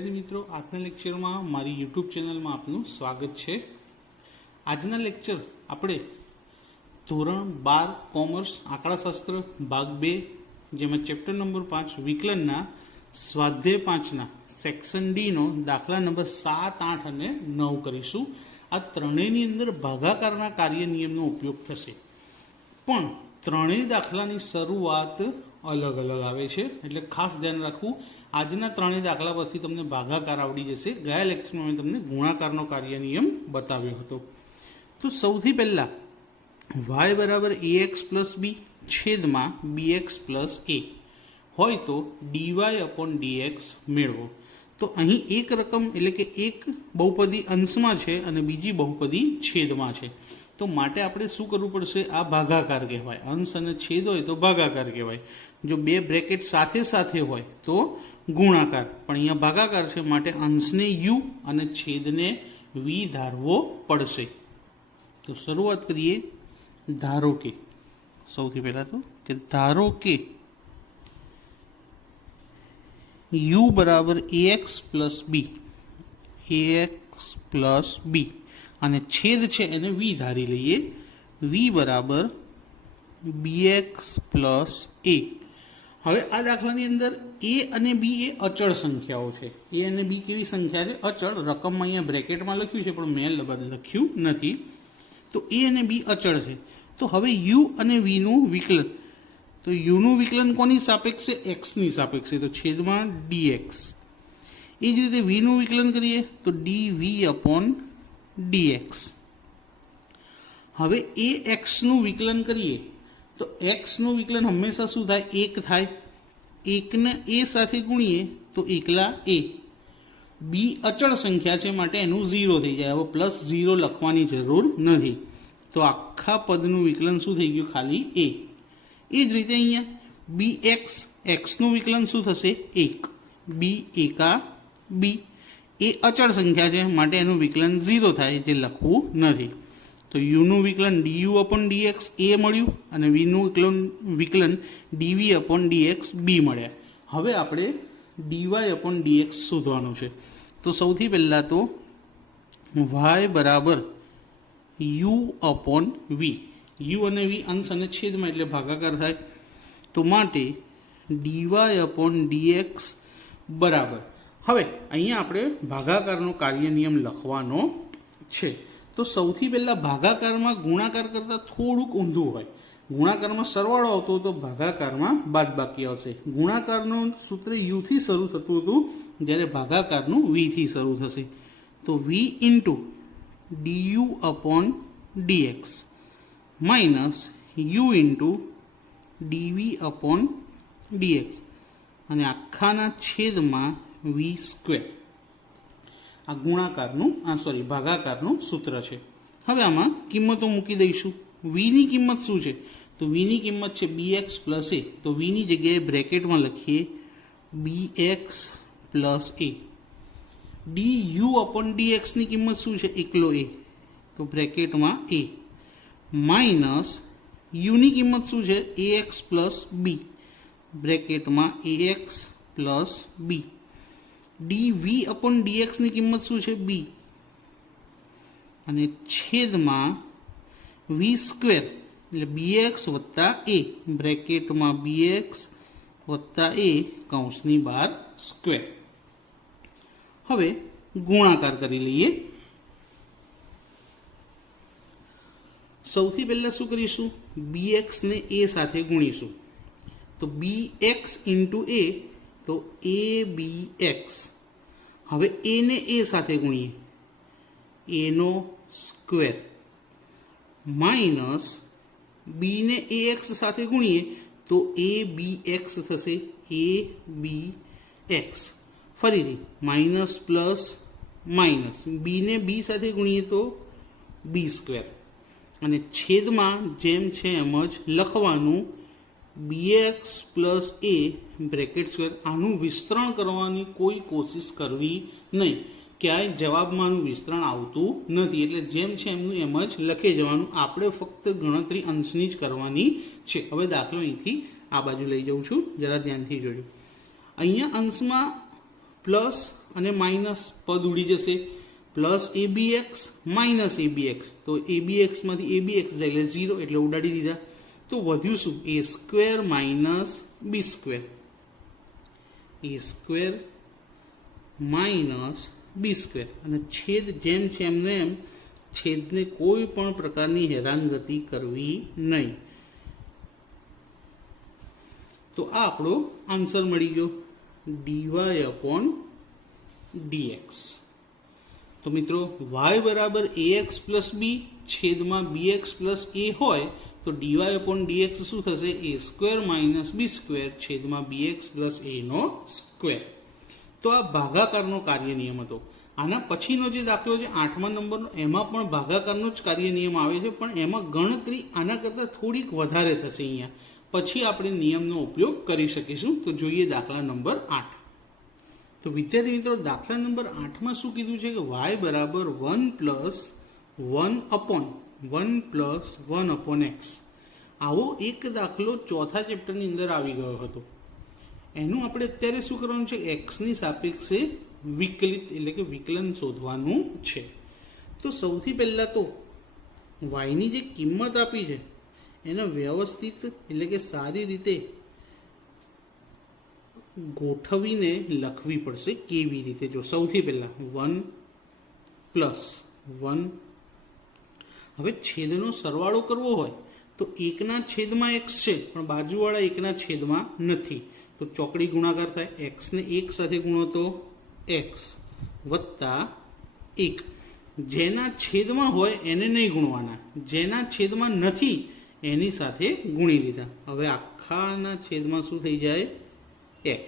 વિદ્યાર્થી મિત્રો, આજના લેક્ચરમાં મારી યુટ્યુબ ચેનલમાં આપનું સ્વાગત છે। આજના લેક્ચર આપણે ધોરણ 12 કોમર્સ આંકડાશાસ્ત્ર ભાગ 2 જેમાં ચેપ્ટર નંબર 5 વિકલનના સ્વાધ્યાય 5ના સેક્શન ડી નો દાખલા નંબર 7, 8 અને 9 કરીશું। આ ત્રણેયની અંદર ભાગાકારના કાર્ય નિયમનો ઉપયોગ થશે, પણ ત્રણેય દાખલાની શરૂઆત અલગ અલગ આવે છે, એટલે ખાસ ધ્યાન રાખવું। આજના ત્રણેય દાખલા પરથી તમને ભાગાકાર આવડી જશે। ગયા લેક્ચરમાં મેં તમને ગુણાકારનો કાર્ય નિયમ બતાવ્યો હતો। તો સૌથી પહેલાં y બરાબર ax પ્લસ બી છેદમાં bx પ્લસ a હોય તો dy અપોન dx મેળવો। તો અહીં એક રકમ એટલે કે એક બહુપદી અંશમાં છે અને બીજી બહુપદી છેદમાં છે, તો માટે આપણે શું કરવું પડશે? આ ભાગાકાર કહેવાય। અંશ અને છેદ હોય તો ભાગાકાર કહેવાય। જો બે બ્રેકેટ સાથે સાથે હોય તો ગુણાકાર, પણ અહીંયા ભાગાકાર છે માટે અંશને u અને છેદને v ધારવો પડશે। તો શરૂઆત કરીએ। ધારો કે સૌથી પહેલા તો કે ધારો કે u બરાબર ax પ્લસ બી અને છેદ છે એને v ધારી લઈએ। v બરાબર bx પ્લસ a। હવે આ દાખલાની અંદર a અને b એ અચળ સંખ્યાઓ છે। a અને b કેવી સંખ્યા છે? અચળ। રકમમાં અહીંયા બ્રેકેટમાં લખ્યું છે પણ મેં લખ્યું નથી। તો a અને b અચળ છે। તો હવે u અને v નું વિકલન, તો u નું વિકલન કોની સાપેક્ષે? x ની સાપેક્ષે, તો છેદમાં dx। એ જ રીતે v નું વિકલન કરીએ તો dv અપોન dx। હવે ax નું વિકલન કરીએ તો x નું વિકલન હંમેશા શું થાય? 1 થાય। 1 ને a સાથે ગુણીએ તો એકલા a। b અચળ સંખ્યા છે માટે એનું 0 થઈ જાય। હવે પ્લસ 0 લખવાની જરૂર નથી, તો આખા પદનું વિકલન શું થઈ ગયું? ખાલી a। એ જ રીતે અહીંયા bx, x નું વિકલન શું થશે? 1। b એકા b, એ અચળ સંખ્યા છે માટે એનું વિકલન 0 થાય, જે લખવું નથી। તો u નું વિકલન du અપોન dx a મળ્યું અને v નું વિકલન dv અપોન dx b મળ્યા। હવે આપણે dy અપોન dx શોધવાનું છે। તો સૌથી પહેલાં તો y બરાબર u અપોન v, u અને v અંશ અને છેદમાં એટલે ભાગાકાર થાય, તો માટે dy અપોન dx બરાબર, હવે અહીંયા આપણે ભાગાકારનો કાર્ય નિયમ લખવાનો છે। તો સૌથી પહેલાં ભાગાકારમાં ગુણાકાર કરતાં થોડુંક ઊંધું હોય। ગુણાકારમાં સરવાળો આવતો હતો, ભાગાકારમાં બાદબાકી આવશે। ગુણાકારનું સૂત્ર યુથી શરૂ થતું હતું, જ્યારે ભાગાકારનું વીથી શરૂ થશે। તો v into du upon dx minus u into dv upon dx અને આખાના છેદમાં v સ્ક્વેર। આ ગુણાકારનું ભાગાકારનું સૂત્ર છે। હવે આમાં કિંમતો મૂકી દઈશું। v ની કિંમત શું છે? તો v ની કિંમત છે bx પ્લસ a, તો v ની જગ્યાએ બ્રેકેટમાં લખીએ bx plus a। du upon dx ની કિંમત શું છે? એકલો a, તો બ્રેકેટમાં a માઇનસ u ની કિંમત શું છે? ax plus b, બ્રેકેટમાં ax plus b। dv upon dx ની કિંમત શું છે? b અને છેદમાં v સ્ક્વેર એટલે bx વત્તા a, બ્રેકેટમાં bx વત્તા a કૌંસની બહાર સ્ક્વેર। હવે ગુણાકાર કરી લઈએ। સૌથી પહેલાં શું કરીશું? bx ને a સાથે ગુણીશું। તો bx ઇન્ટુ a, તો abx। હવે a ને a સાથે ગુણીએ, a નો સ્ક્વેર માઇનસ b ને ax સાથે ગુણીએ તો abx થશે, abx। ફરીથી માઇનસ પ્લસ માઇનસ, b ને b સાથે ગુણીએ તો b સ્ક્વેર અને છેદમાં જેમ છે એમ જ લખવાનું bx plus a bracket square. આનું વિસ્તરણ કરવાની કોઈ કોશિશ કરવી નહીં, ક્યાંય જવાબમાં આનું વિસ્તરણ આવતું નથી, એટલે જેમ છે એમનું એમ જ લખી જવાનું। આપણે ફક્ત ગણતરી અંશની જ કરવાની છે। હવે દાખલો અહીંથી આ બાજુ લઈ જાઉં છું, જરા ધ્યાનથી જોજો। અહીંયા અંશમાં પ્લસ અને માઇનસ પદ ઉડી જશે, પ્લસ ABX માઇનસ ABX, તો ABX માંથી ABX જાય એટલે 0 એટલે ઉડાડી દીધા. તો વધ્યું શું? A² minus B², A² minus B², અને છેદ જેમ છે એમને એમ છેદને કોઈ પણ પ્રકારની હેરાનગતિ કરવી નહીં. તો આ આપણો આન્સર મળી ગયો, dy/dx. તો મિત્રો y બરાબર ax પ્લસ બી છેદમાં bx પ્લસ a હોય તો dy/dx શું થશે? A² માઇનસ B² છેદમાં bx પ્લસ a નો સ્ક્વેર. તો આ ભાગાકારનો કાર્ય નિયમ હતો. આના પછીનો જે દાખલો છે 8મા નંબરનો, એમાં પણ ભાગાકારનો જ કાર્ય નિયમ આવે છે, પણ એમાં ગણતરી આના કરતાં થોડીક વધારે થશે. અહીંયા પછી આપણે નિયમનો ઉપયોગ કરી શકીશું. તો જોઈએ દાખલા નંબર 8. તો વિદ્યાર્થી મિત્રો, દાખલા નંબર 8માં શું કીધું છે કે y બરાબર 1 પ્લસ 1 અપોન x. આવો એક દાખલો ચોથા ચેપ્ટરની અંદર આવી ગયો હતો. એનું આપણે અત્યારે શું કરવાનું છે? એક્સની સાપેક્ષે વિકલિત એટલે કે વિકલન શોધવાનું છે. તો સૌથી પહેલાં તો વાયની જે કિંમત આપી છે એને વ્યવસ્થિત એટલે કે સારી રીતે ગોઠવીને લખવી પડશે. કેવી રીતે? જો સૌથી પહેલાં 1 પ્લસ 1, હવે છેદનો સરવાળો કરવો હોય તો એકના છેદમાં x છે પણ બાજુવાળા એકના છેદમાં નથી, તો ચોકડી ગુણાકાર થાય. એક્સને એક સાથે ગુણો તો x વત્તા 1. જેના છેદમાં હોય એને નહીં ગુણવાના, જેના છેદમાં નથી એની સાથે ગુણી લીધા. હવે આખાના છેદમાં શું થઈ જાય? x.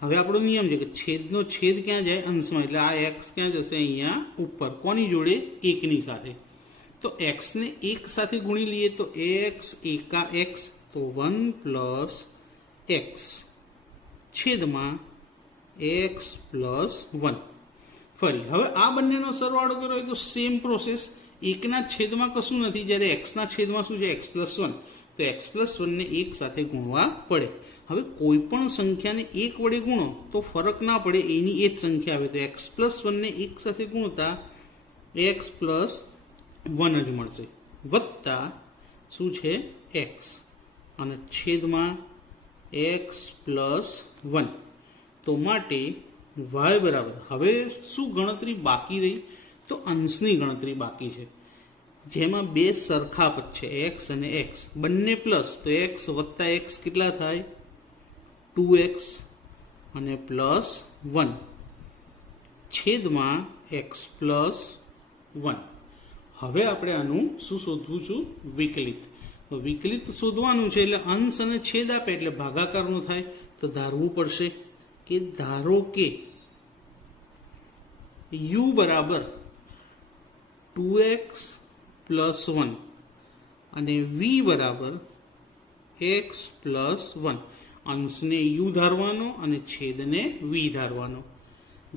હવે આપણો નિયમ છે કે છેદનો છેદ ક્યાં જાય? અંશમાં. એટલે આ x ક્યાં જશે? અહીંયા ઉપર. કોની જોડે? એકની સાથે. તો xને એક સાથે ગુણી લઈએ તો x એકા x, તો 1 પ્લસ x છેદમાં x પ્લસ 1. ફરી હવે આ બંનેનો સરવાળો કર્યો હોય તો સેમ પ્રોસેસ. એકના છેદમાં કશું નથી, જ્યારે એક્સના છેદમાં શું છે? x પ્લસ 1, તો x પ્લસ 1ને એક સાથે ગુણવા પડે. હવે કોઈ પણ સંખ્યાને એક વડે ગુણો તો ફરક ના પડે, એની એ જ સંખ્યા આવે. તો x પ્લસ 1ને એક સાથે ગુણતા x પ્લસ 1 જ મળશે, વત્તા શું છે? x, અને છેદમાં x પ્લસ 1. તો માટે y બરાબર, હવે શું ગણતરી બાકી રહી? તો અંશની ગણતરી બાકી છે, જેમાં બે સરખા પદ છે x અને x, બંને પ્લસ. તો x વત્તા x કેટલા થાય? 2x અને પ્લસ 1 છેદમાં x પ્લસ 1. હવે આપણે આનું શું શોધવું છું? વિકલિત. તો વિકલિત શોધવાનું છે એટલે અંશ અને છેદ આપે એટલે ભાગાકારનું થાય. તો ધારવું પડશે કે ધારો કે u બરાબર 2x પ્લસ 1 અને v બરાબર x પ્લસ 1. અંશને u ધારવાનો અને છેદને v ધારવાનો.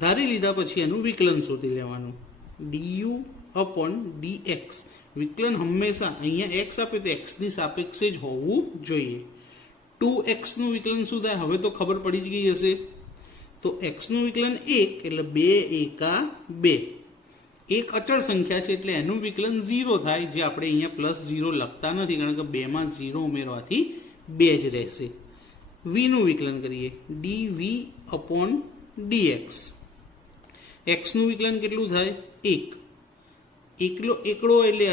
ધારી લીધા પછી એનું વિકલન શોધી લેવાનું. du/dx. વિકલન હંમેશા અહીંયા x આપે તો xની સાપેક્ષે જ હોવું જોઈએ. 2x નું વિકલન શું થાય? હવે તો ખબર પડી જ ગઈ હશે. તો x નું વિકલન 1 એટલે 2 એકા 2. એક અચળ સંખ્યા છે એટલે એનું વિકલન 0 થાય, જે આપણે અહીંયા પ્લસ 0 લખતા નથી કારણ કે 2માં 0 ઉમેરવાથી 2 જ રહેશે. v નું વિકલન કરીએ, dv/dx. x નું વિકલન કેટલું થાય? 1. એકડો એટલે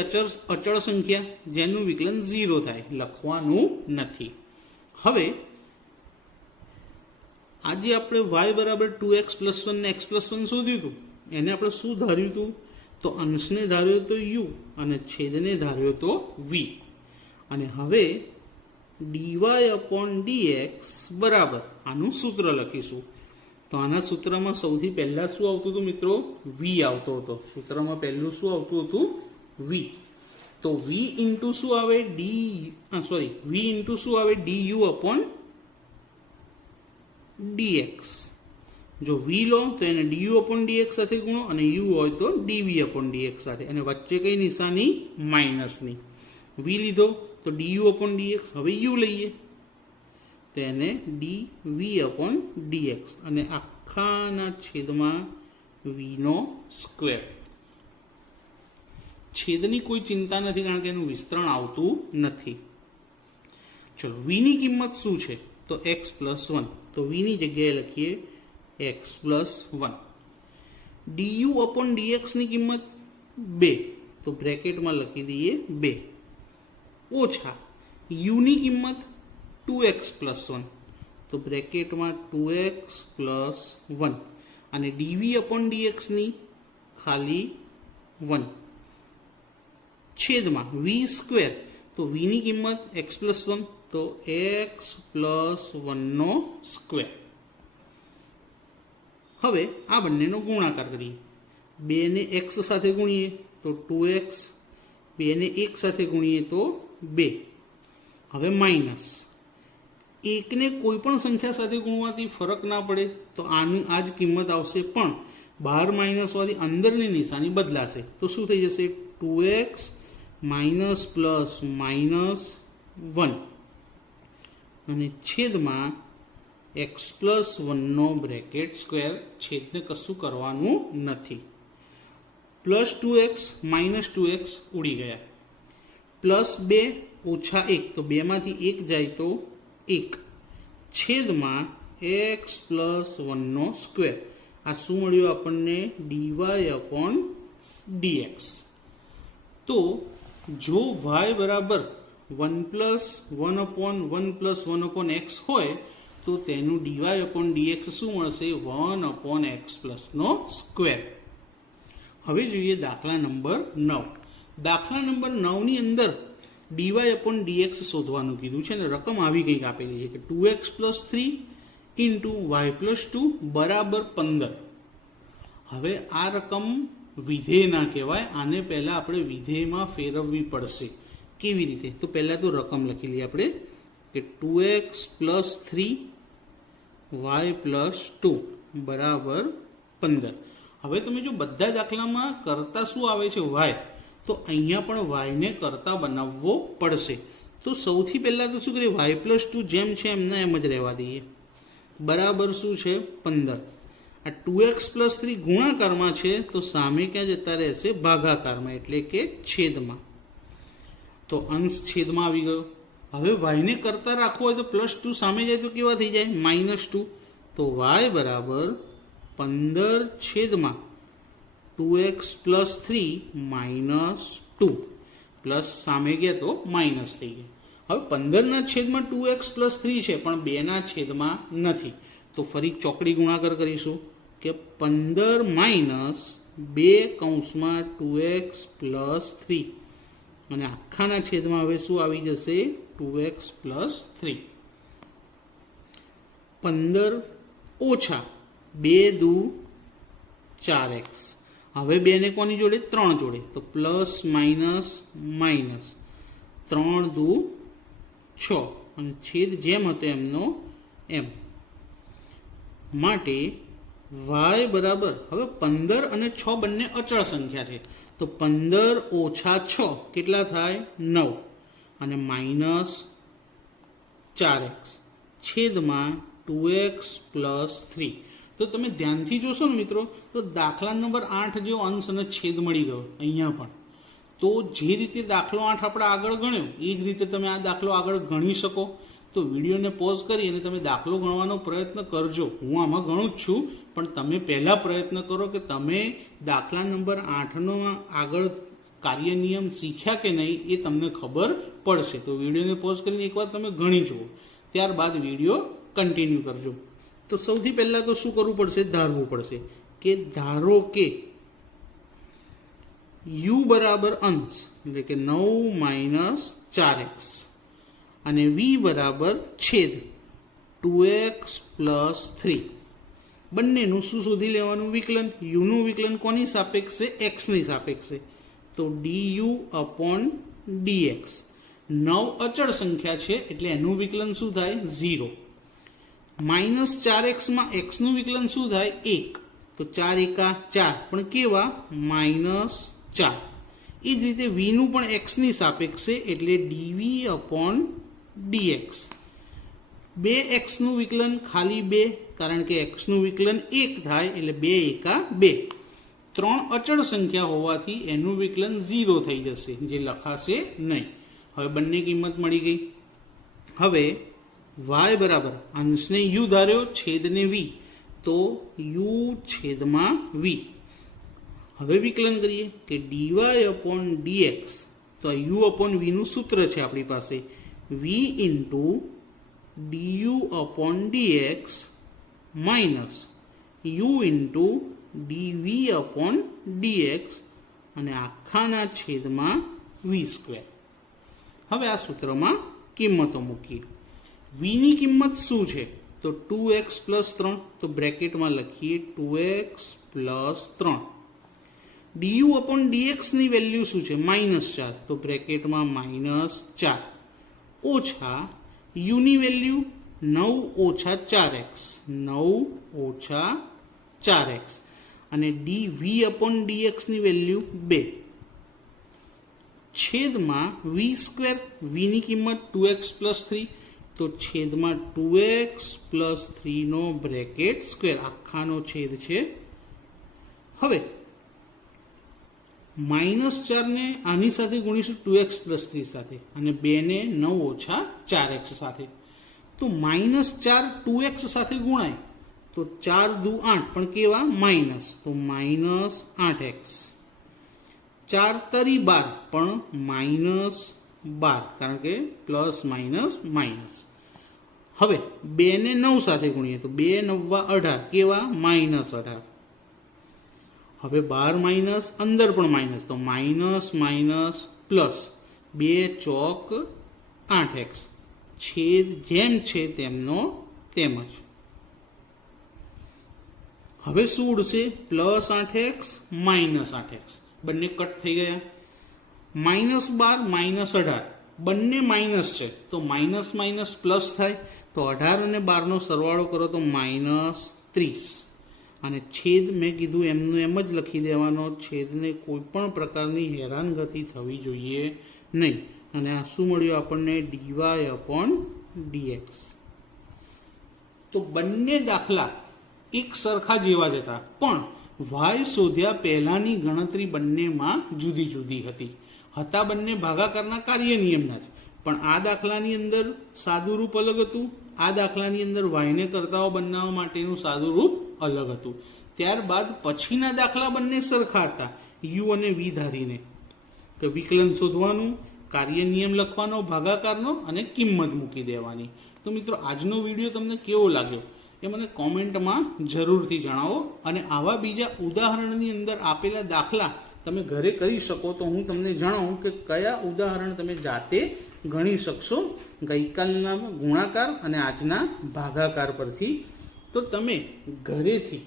અચળ સંખ્યા જેનું વિકલન 0 થાય, લખવાનું નથી. હવે આજે આપણે y બરાબર 2x પ્લસ 1 ને x પ્લસ 1 શોધ્યું હતું, એને આપણે શું ધાર્યું હતું? તો અંશને ધાર્યો તો u અને છેદને ધાર્યો તો v. અને હવે dy/dx બરાબર આનું સૂત્ર લખીશું. તો આના સૂત્રમાં સૌથી પહેલા શું આવતું હતું મિત્રો? v આવતો હતો. સૂત્રમાં પહેલું શું આવતું હતું? v. તો v ઇન્ટુ શું આવે? v ઇન્ટુ શું આવે? du/dx. જો v લો તો એને du/dx સાથે ગુણો અને u હોય તો dv/dx સાથે, અને વચ્ચે કઈ નિશાની? માઇનસની. v લીધો તો du/dx. હવે u લઈએ તેને ડીવી અપોન ડીએક્સ અને આખાના છેદમાં વીનો સ્ક્વેર. છેદની કોઈ ચિંતા નથી કારણ કે એનું વિસ્તરણ આવતું નથી. ચલો વીની કિંમત શું છે તો x+1, તો વીની જગ્યાએ લખીએ x+1. ડીયુ અપોન ડીએક્સની કિંમત 2, તો બ્રેકેટમાં લખી દઈએ 2 ઓછા યુની કિંમત 2x+1, તો બ્રેકેટમાં 2x+1 અને ડીવી અપોન ડીએક્સની ખાલી 1 છેદમાં વી સ્ક્વેર, તો વીની કિંમત x+1, તો x+1નો સ્ક્વેર. હવે આ બંનેનો ગુણાકાર કરીએ. 2 ને x સાથે ગુણીએ તો 2x, 2 ને 1 સાથે ગુણીએ તો 2. હવે માઇનસ 1 ને કોઈ પણ સંખ્યા સાથે ગુણવાથી ફરક ના પડે તો આની આ જ કિંમત આવશે, પણ બહાર માઇનસ હોવાથી અંદરની નિશાની બદલાશે. તો શું થઈ જશે 2x માઇનસ પ્લસ માઇનસ 1 અને છેદમાં x+1નો બ્રેકેટ સ્ક્વેર, છેદને કશું કરવાનું નથી. +2x માઇનસ 2x ઉડી ગયા. +2 ઓછા 1, તો 2 માંથી 1 જાય તો 1 છેદમાં x+1નો સ્ક્વેર. આ શું મળ્યું આપણને dy અપોન dx. તો જો y બરાબર 1+1/1+1/x હોય તો તેનું dy અપોન dx શું મળશે 1/x+નો સ્ક્વેર. હવે જોઈએ દાખલા નંબર 9. દાખલા નંબર 9ની અંદર dy અપોન dx શોધવાનું કીધું છે અને રકમ આવી કંઈક આપેલી છે કે 2x+3 × y+2 બરાબર 15. હવે આ રકમ વિધેય ના કહેવાય, આને પહેલાં આપણે વિધેયમાં ફેરવવી પડશે. કેવી રીતે? તો પહેલાં તો રકમ લખી લઈએ આપણે કે 2x+3 y+2 બરાબર 15. હવે તમે જો બધા દાખલામાં કરતા શું આવે છે y, તો અહીંયા પણ yને કરતા બનાવવો પડશે. તો સૌથી પહેલાં તો શું કરીએ y+2 જેમ છે એમને એમ જ રહેવા દઈએ. બરાબર શું છે 15. આ 2x+3 ગુણાકારમાં છે તો સામે ક્યાં જતા રહેશે ભાગાકારમાં, એટલે કે છેદમાં. તો અંશ છેદમાં આવી ગયો. હવે yને કરતા રાખવો હોય તો +2 સામે જાય તો કેવા થઈ જાય -2. તો y બરાબર 15 છેદમાં 2x+3 -2 પ્લસ સામે ગયા તો માઇનસ થઈ ગયા. હવે 15ના છેદમાં 2x+3 છે પણ 2ના છેદમાં નથી, તો ફરી ચોકડી ગુણાકાર કરીશું કે 15 - 2(2x+3) અને આખાના છેદમાં હવે શું આવી જશે 2x+3. 15 ઓછા 2 × 4x. હવે 2 ને કોની જોડે 3 જોડે, તો પ્લસ માઇનસ માઇનસ 3 × 2 = 6 અને છેદ જેમ હતો એમનો એમ. માટે y બરાબર, હવે 15 અને 6 બંને અચળ સંખ્યા છે, તો 15 ઓછા 6 કેટલા થાય 9 અને -4x છેદમાં 2x+3. તો તમે ધ્યાનથી જોશો ને મિત્રો, તો દાખલા નંબર 8 જેવો અંશ અને છેદ મળી ગયો અહીંયા પણ. તો જે રીતે દાખલો 8 આપણે આગળ ગણ્યો એ જ રીતે તમે આ દાખલો આગળ ગણી શકો. તો વિડીયોને પોઝ કરી અને તમે દાખલો ગણવાનો પ્રયત્ન કરજો. હું આમાં ગણું જ છું, પણ તમે પહેલાં પ્રયત્ન કરો કે તમે દાખલા નંબર 8નો આગળ કાર્ય નિયમ શીખ્યા કે નહીં એ તમને ખબર પડશે. તો વિડીયોને પોઝ કરીને એકવાર તમે ગણી જુઓ, ત્યારબાદ વિડીયો કન્ટિન્યુ કરજો. તો સૌથી પહેલાં તો શું કરવું પડશે, ધારવું પડશે કે ધારો કે u બરાબર અંશ એટલે કે 9 - 4x અને v બરાબર છેદ 2x+3. બંનેનું શું શોધી લેવાનું વિકલન. યુનું વિકલન કોની સાપેક્ષે xની સાપેક્ષે, તો du અપોન dx. 9 અચળ સંખ્યા છે એટલે એનું વિકલન શું થાય 0. -4x માં x નું વિકલન શું થાય 1, તો 4 એકા 4 પણ કેવા -4. એ જ રીતે v નું પણ x ની સાપેક્ષે એટલે dv અપોન dx. 2x વિકલન ખાલી 2, કારણ કે x વિકલન 1 થાય એટલે 2 એકા 2. 3 અચળ સંખ્યા હોવાથી એનું વિકલન 0 થઈ જશે, જે લખાશે નહીં. હવે બંને કિંમત મળી ગઈ. હવે y બરાબર અંશને u ધાર્યો, છેદને v, તો u છેદમાં v. હવે વિકલન કરીએ કે dy અપોન dx, તો u અપોન v નું સૂત્ર છે આપણી પાસે, v into du upon dx minus u into dv upon dx અને આખાના છેદમાં v². હવે આ સૂત્રમાં કિંમતો મૂકીએ. v ની કિંમત શું છે? તો 2x પ્લસ 3, તો બ્રેકેટમાં લખીએ 2x plus 3. du upon dx ની વેલ્યુ શું છે? -4, તો બ્રેકેટમાં -4 ઓછા u ની વેલ્યુ 9 ઓછા 4x, 9 ઓછા 4x અને dv અપોન dx ની વેલ્યુ 2 છેદમાં v². v ની કિંમત 2x પ્લસ 3, તો છેદમાં 2x પ્લસ 3 નો બ્રેકેટ સ્ક્વેર, આખાનો છેદ છે. હવે -4 ને આની સાથે ગુણીશું 2x પ્લસ 3 સાથે અને 2 ને 9 ઓછા 4x સાથે. તો -4 2x સાથે ગુણાય તો 4 દુ 8, પણ કેવા? માઇનસ, તો -8x. 4 તરી 12, પણ -12, કારણ કે પ્લસ માઇનસ માઇનસ. હવે 2 ને 9 સાથે ગુણીએ તો 2 9 18, કેવા? -18. હવે 12 માઇનસ, અંદર પણ માઇનસ, તો માઇનસ માઇનસ પ્લસ, 2 ચોક 8x. છેદ જેમ છે તેમનો તેમજ. હવે શું ઉડશે? પ્લસ 8x માઇનસ 8x, બંને કટ થઈ ગયા. -12 -18 બંને માઇનસ છે, તો માઇનસ માઇનસ પ્લસ થાય, તો 18 અને 12 નો સરવાળો કરો તો -30. અને છેદ મેં કીધું એમનું એમ જ લખી દેવાનો. છેદને કોઈ પણ પ્રકારની હેરાનગતિ થવી જોઈએ નહીં. અને આ શું મળ્યું આપણને? dy upon dx. તો બંને દાખલા એક સરખા જેવા જ હતા, પણ y શોધ્યા પહેલાની ગણતરી બંનેમાં જુદી જુદી હતી. બંને ભાગાકારના કાર્ય નિયમના જ, પણ આ દાખલાની અંદર સાદું રૂપ અલગ હતું, આ દાખલાની અંદર yને કરતાઓ બનાવવા માટેનું સાદું રૂપ અલગ હતું. ત્યારબાદ પછીના દાખલા બંને સરખા હતા, u અને v ધારીને કે વિકલન શોધવાનું, કાર્ય નિયમ લખવાનો ભાગાકારનો અને કિંમત મૂકી દેવાની. તો મિત્રો, આજનો વિડીયો તમને કેવો લાગ્યો એ મને કોમેન્ટમાં જરૂરથી જણાવો. અને આવા બીજા ઉદાહરણની અંદર આપેલા દાખલા તમે ઘરે કરી શકો તો હું તમને જણાવું કે કયા ઉદાહરણ તમે જાતે ગણી શકશો ગઈકાલના ગુણાકાર અને આજના ભાગાકાર પરથી. તો તમે ઘરેથી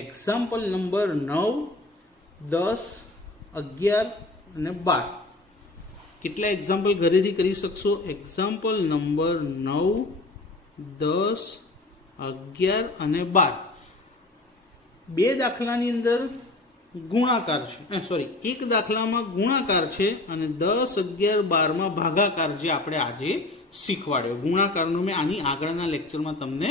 એક્ઝામ્પલ નંબર 9, 10, 11 અને 12 કેટલા એક્ઝામ્પલ ઘરેથી કરી શકશો? એક્ઝામ્પલ નંબર 9, 10, 11 અને 12. બે દાખલાની અંદર ગુણાકાર છે, એક દાખલામાં ગુણાકાર છે અને 10, 11, 12માં ભાગાકાર, જે આપણે આજે શીખવાડ્યો. ગુણાકારનું મેં આની આગળના લેક્ચરમાં તમને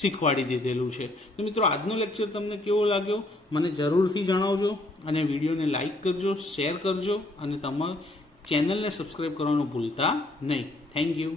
શીખવાડી દીધેલું છે. તો મિત્રો, આજનો લેક્ચર તમને કેવો લાગ્યો મને જરૂરથી જણાવજો. અને વિડીયોને લાઈક કરજો, શેર કરજો અને તમારા ચેનલને સબસ્ક્રાઈબ કરવાનું ભૂલતા નહીં. Thank you.